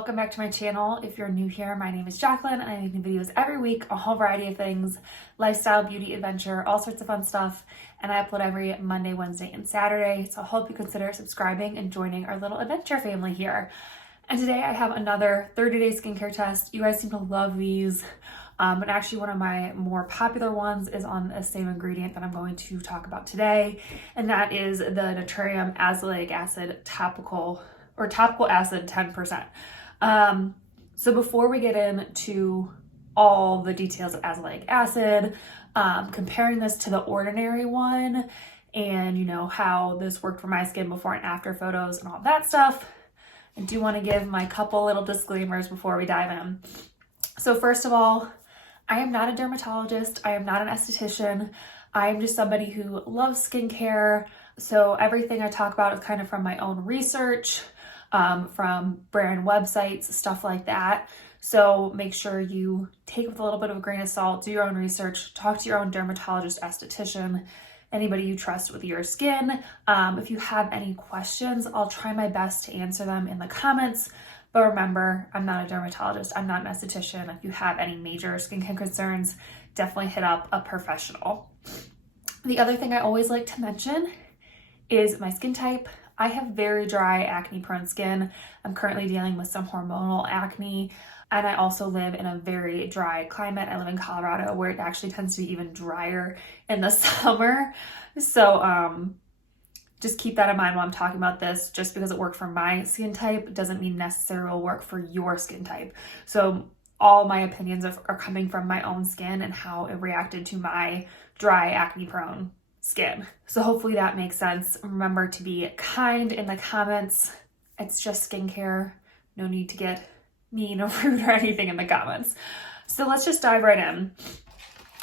welcome back to my channel. If you're new here, my name is Jacqueline and I make new videos every week, a whole variety of things, lifestyle, beauty, adventure, all sorts of fun stuff, and I upload every Monday, Wednesday, and Saturday, so I hope you consider subscribing and joining our little adventure family here. And today I have another 30-day skincare test. You guys seem to love these, and actually one of my more popular ones is on the same ingredient that I'm going to talk about today, and that is the Naturium Azelaic acid topical acid 10%. So before we get into all the details of azelaic acid, comparing this to the ordinary one and how this worked for my skin before and after photos and all that stuff, I do want to give my couple little disclaimers before we dive in. So first of all, I am not a dermatologist. I am not an esthetician. I am just somebody who loves skincare. So everything I talk about is kind of from my own research, from brand websites, stuff like that. So make sure you take it with a little bit of a grain of salt, do your own research, talk to your own dermatologist, esthetician, anybody you trust with your skin. If you have any questions, I'll try my best to answer them in the comments. But remember, I'm not a dermatologist, I'm not an esthetician. If you have any major skincare concerns, definitely hit up a professional. The other thing I always like to mention is my skin type. I have very dry, acne-prone skin. I'm currently dealing with some hormonal acne, and I also live in a very dry climate. I live in Colorado, where it actually tends to be even drier in the summer. So just keep that in mind while I'm talking about this. Just because it worked for my skin type doesn't mean necessarily will work for your skin type. So all my opinions are coming from my own skin and how it reacted to my dry, acne-prone skin. So hopefully that makes sense. Remember to be kind in the comments. It's just skincare. No need to get mean or rude or anything in the comments. So let's just dive right in.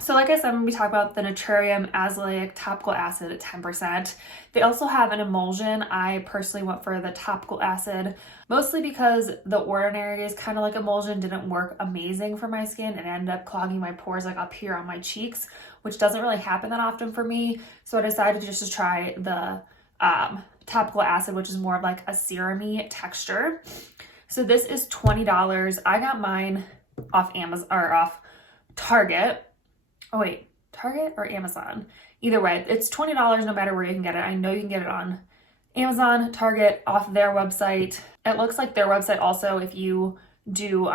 So like I said, I'm going to be talking about the Naturium Azelaic topical acid at 10%. They also have an emulsion. I personally went for the topical acid, mostly because the ordinary is kind of like emulsion didn't work amazing for my skin and ended up clogging my pores like up here on my cheeks, which doesn't really happen that often for me. So I decided just to try the topical acid, which is more of like a serum-y texture. So this is $20. I got mine off Amazon or off Target. Oh wait, Target or Amazon? Either way, it's $20 no matter where you can get it. I know you can get it on Amazon, Target, off their website. It looks like their website also, if you do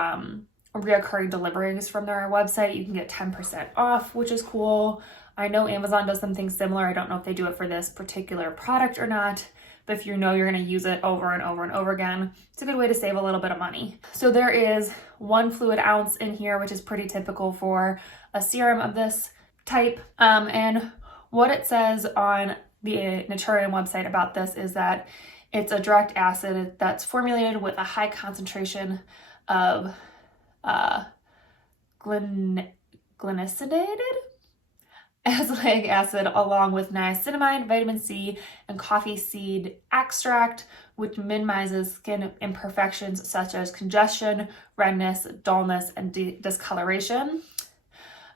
reoccurring deliveries from their website, you can get 10% off, which is cool. I know Amazon does something similar. I don't know if they do it for this particular product or not, but if you know you're going to use it over and over and over again, it's a good way to save a little bit of money. So there is 1 fluid ounce in here, which is pretty typical for a serum of this type. And what it says on the Naturium website about this is that it's a direct acid that's formulated with a high concentration of glycinated azelaic acid along with niacinamide, vitamin C, and coffee seed extract, which minimizes skin imperfections such as congestion, redness, dullness, and discoloration.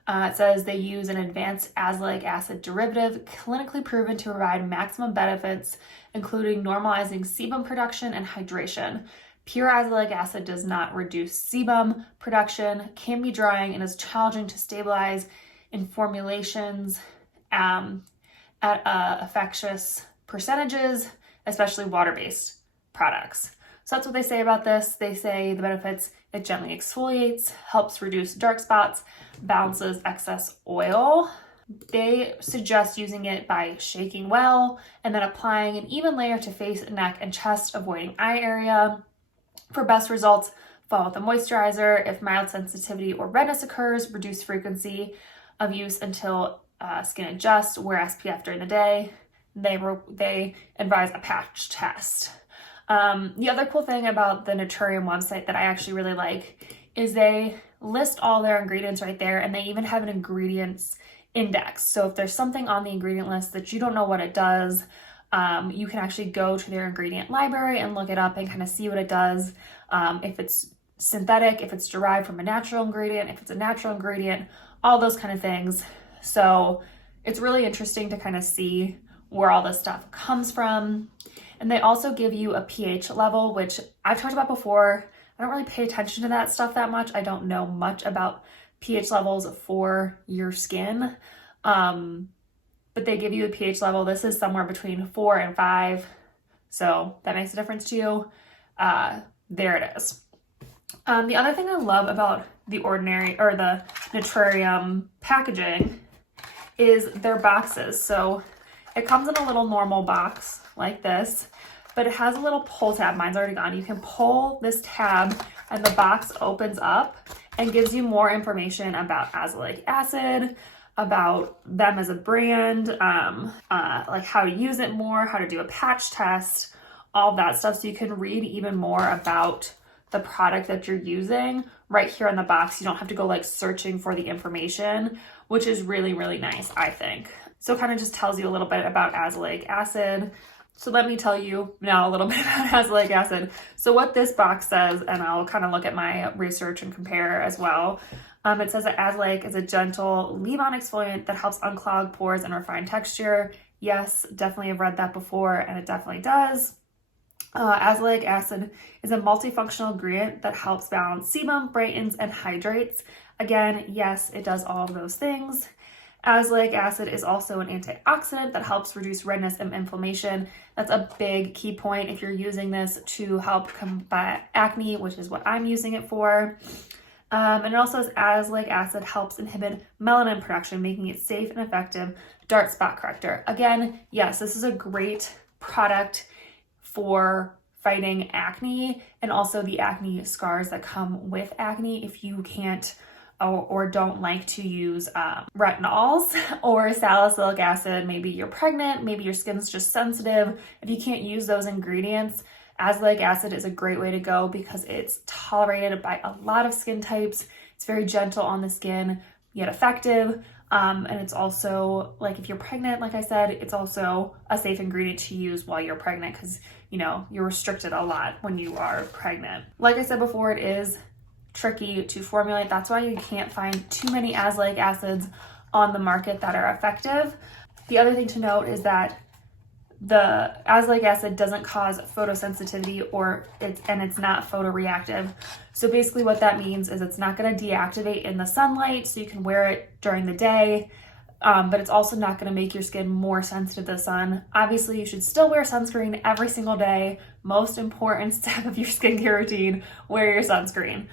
It says they use an advanced azelaic acid derivative clinically proven to provide maximum benefits, including normalizing sebum production and hydration. Pure azelaic acid does not reduce sebum production, can be drying, and is challenging to stabilize in formulations at infectious percentages, especially water-based products. So that's what they say about this. They say the benefits: it gently exfoliates, helps reduce dark spots, balances excess oil. They suggest using it by shaking well and then applying an even layer to face, neck, and chest, avoiding eye area. For best results, follow with a moisturizer. If mild sensitivity or redness occurs, reduce frequency of use until skin adjusts. Wear SPF during the day. They advise a patch test. The other cool thing about the Naturium website that I actually really like is they list all their ingredients right there, and they even have an ingredients index. So if there's something on the ingredient list that you don't know what it does, you can actually go to their ingredient library and look it up and kind of see what it does. If it's synthetic, if it's derived from a natural ingredient, if it's a natural ingredient, all those kind of things. So it's really interesting to kind of see where all this stuff comes from. And they also give you a pH level, which I've talked about before. I don't really pay attention to that stuff that much. I don't know much about pH levels for your skin. But they give you a pH level. This is somewhere between 4 and 5. So that makes a difference to you. There it is. The other thing I love about the Ordinary or the Naturium packaging is their boxes. So it comes in a little normal box like this, but it has a little pull tab. Mine's already gone. You can pull this tab and the box opens up and gives you more information about azelaic acid, about them as a brand, like how to use it more, how to do a patch test, all that stuff. So you can read even more about the product that you're using right here in the box. You don't have to go like searching for the information, which is really, really nice, I think. So it kind of just tells you a little bit about azelaic acid. So let me tell you now a little bit about azelaic acid. So what this box says, and I'll kind of look at my research and compare as well. It says that azelaic is a gentle leave-on exfoliant that helps unclog pores and refine texture. Yes, definitely have read that before, and it definitely does. Azelaic acid is a multifunctional ingredient that helps balance sebum, brightens, and hydrates. Again, yes, it does all of those things. Azelaic acid is also an antioxidant that helps reduce redness and inflammation. That's a big key point if you're using this to help combat acne, which is what I'm using it for. And it also says azelaic acid helps inhibit melanin production, making it safe and effective dark spot corrector. Again, yes, this is a great product for fighting acne and also the acne scars that come with acne. If you can't or don't like to use retinols or salicylic acid, maybe you're pregnant, maybe your skin's just sensitive. If you can't use those ingredients, azelaic acid is a great way to go because it's tolerated by a lot of skin types. It's very gentle on the skin, yet effective. And it's also, like, if you're pregnant, like I said, it's also a safe ingredient to use while you're pregnant because, you know, you're restricted a lot when you are pregnant. Like I said before, it is tricky to formulate. That's why you can't find too many azelaic acids on the market that are effective. The other thing to note is that the azelaic acid doesn't cause photosensitivity and it's not photoreactive. So basically what that means is it's not going to deactivate in the sunlight, so you can wear it during the day, but it's also not going to make your skin more sensitive to the sun. Obviously, you should still wear sunscreen every single day. Most important step of your skincare routine, wear your sunscreen.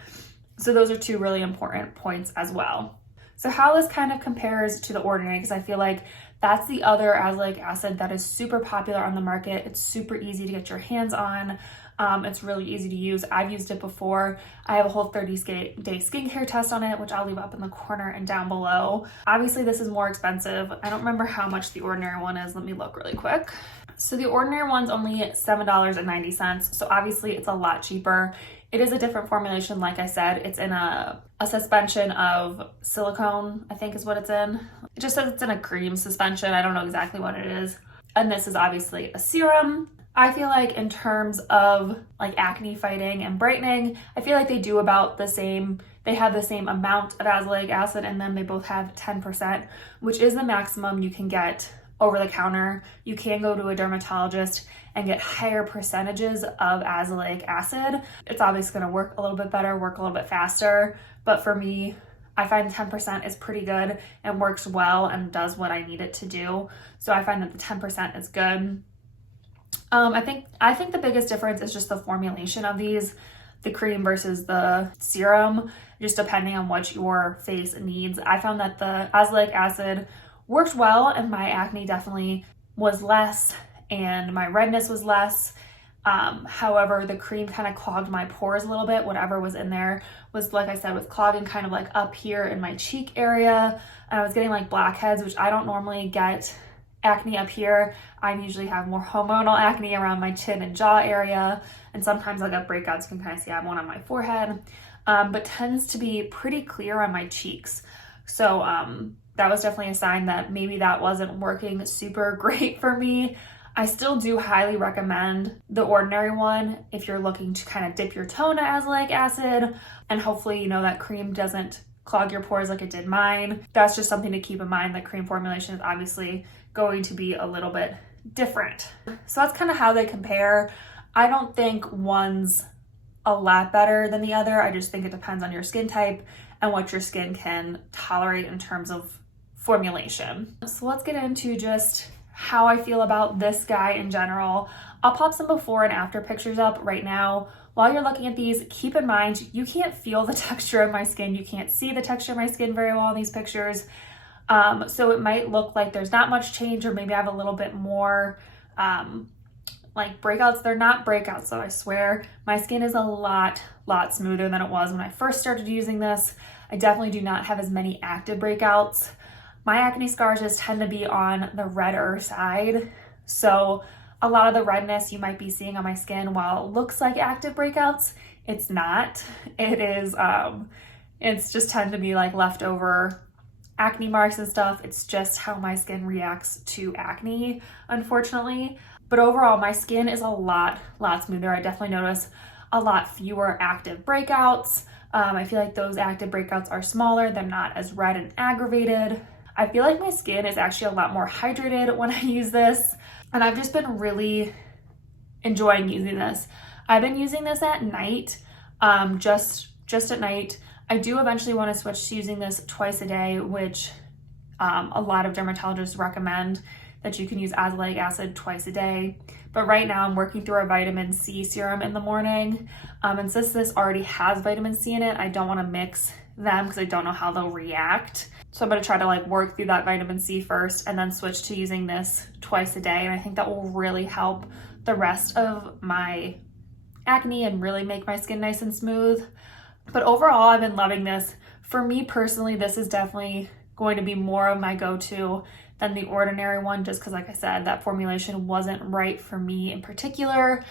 So those are two really important points as well. So how this kind of compares to the Ordinary, because I feel like that's the other azelaic acid that is super popular on the market. It's super easy to get your hands on. It's really easy to use. I've used it before. I have a whole 30-day skincare test on it, which I'll leave up in the corner and down below. Obviously, this is more expensive. I don't remember how much the Ordinary one is. Let me look really quick. So the Ordinary one's only $7.90. So obviously, it's a lot cheaper. It is a different formulation, like I said. It's in a suspension of silicone, I think is what it's in. It just says it's in a cream suspension. I don't know exactly what it is. And this is obviously a serum. I feel like in terms of like acne fighting and brightening, I feel like they do about the same. They have the same amount of azelaic acid in them. They both have 10%, which is the maximum you can get over the counter. You can go to a dermatologist and get higher percentages of azelaic acid. It's obviously going to work a little bit better, work a little bit faster. But for me, I find 10% is pretty good and works well and does what I need it to do. So I find that the 10% is good. I think the biggest difference is just the formulation of these, the cream versus the serum, just depending on what your face needs. I found that the azelaic acid worked well and my acne definitely was less and my redness was less. However, the cream kind of clogged my pores a little bit. Whatever was in there was, like I said, was clogging kind of like up here in my cheek area. And I was getting like blackheads, which I don't normally get acne up here. I usually have more hormonal acne around my chin and jaw area. And sometimes I'll get breakouts. You can kind of see I have one on my forehead, but tends to be pretty clear on my cheeks. So that was definitely a sign that maybe that wasn't working super great for me. I still do highly recommend the Ordinary one if you're looking to kind of dip your toe into azelaic acid, and hopefully, you know, that cream doesn't clog your pores like it did mine. That's just something to keep in mind. The cream formulation is obviously going to be a little bit different. So that's kind of how they compare. I don't think one's a lot better than the other. I just think it depends on your skin type and what your skin can tolerate in terms of formulation. So let's get into just how I feel about this guy in general. I'll pop some before and after pictures up right now. While you're looking at these, keep in mind, you can't feel the texture of my skin. You can't see the texture of my skin very well in these pictures. So it might look like there's not much change, or maybe I have a little bit more like breakouts. They're not breakouts though, I swear. My skin is a lot smoother than it was when I first started using this. I definitely do not have as many active breakouts. My acne scars just tend to be on the redder side. So a lot of the redness you might be seeing on my skin, while it looks like active breakouts, it's not. It is, it's just tend to be like leftover acne marks and stuff. It's just how my skin reacts to acne, unfortunately. But overall, my skin is a lot smoother. I definitely notice a lot fewer active breakouts. I feel like those active breakouts are smaller. They're not as red and aggravated. I feel like my skin is actually a lot more hydrated when I use this. And I've just been really enjoying using this. I've been using this at night, just at night. I do eventually want to switch to using this twice a day, which a lot of dermatologists recommend that you can use azelaic acid twice a day. But right now I'm working through a vitamin C serum in the morning. And since this already has vitamin C in it, I don't want to mix them because I don't know how they'll react. So I'm going to try to like work through that vitamin C first and then switch to using this twice a day. And I think that will really help the rest of my acne and really make my skin nice and smooth. But overall, I've been loving this. For me personally, this is definitely going to be more of my go-to than the Ordinary one, just because, like I said, that formulation wasn't right for me in particular.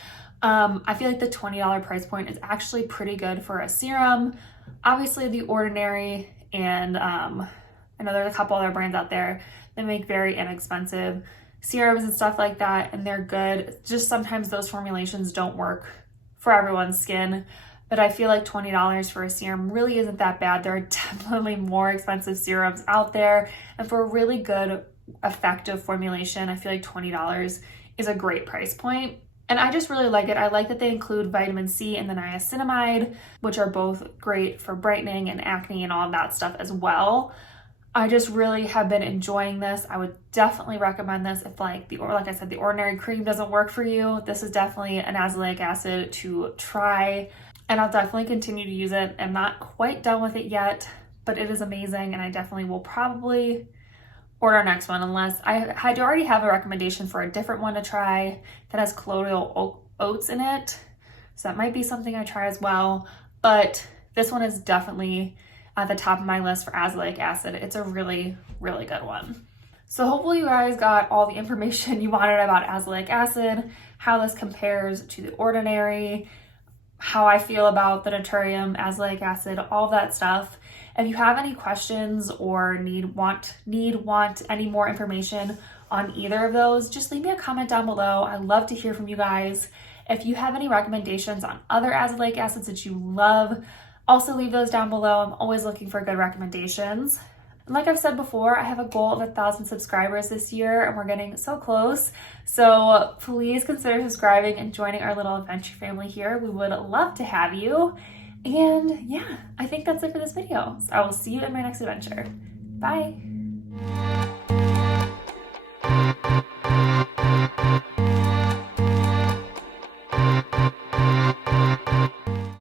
I feel like the $20 price point is actually pretty good for a serum. Obviously, the Ordinary and I know there's a couple other brands out there that make very inexpensive serums and stuff like that, and they're good. Just sometimes those formulations don't work for everyone's skin. But I feel like $20 for a serum really isn't that bad. There are definitely more expensive serums out there. And for a really good, effective formulation, I feel like $20 is a great price point. And I just really like it. I like that they include vitamin C and the niacinamide, which are both great for brightening and acne and all of that stuff as well. I just really have been enjoying this. I would definitely recommend this if like I said, the Ordinary cream doesn't work for you. This is definitely an azelaic acid to try. And I'll definitely continue to use it. I'm not quite done with it yet, but it is amazing. And I definitely will probably order our next one, unless I already have a recommendation for a different one to try that has colloidal oats in it. So that might be something I try as well. But this one is definitely at the top of my list for azelaic acid. It's a really good one. So hopefully you guys got all the information you wanted about azelaic acid, how this compares to the Ordinary, how I feel about the Naturium Azelaic acid, all that stuff. If you have any questions or want any more information on either of those, just leave me a comment down below. I love to hear from you guys. If you have any recommendations on other azelaic acids that you love, also leave those down below. I'm always looking for good recommendations. And like I've said before, I have a goal of 1,000 subscribers this year, and we're getting so close. So please consider subscribing and joining our little adventure family here. We would love to have you. And yeah, I think that's it for this video. So I will see you in my next adventure. Bye.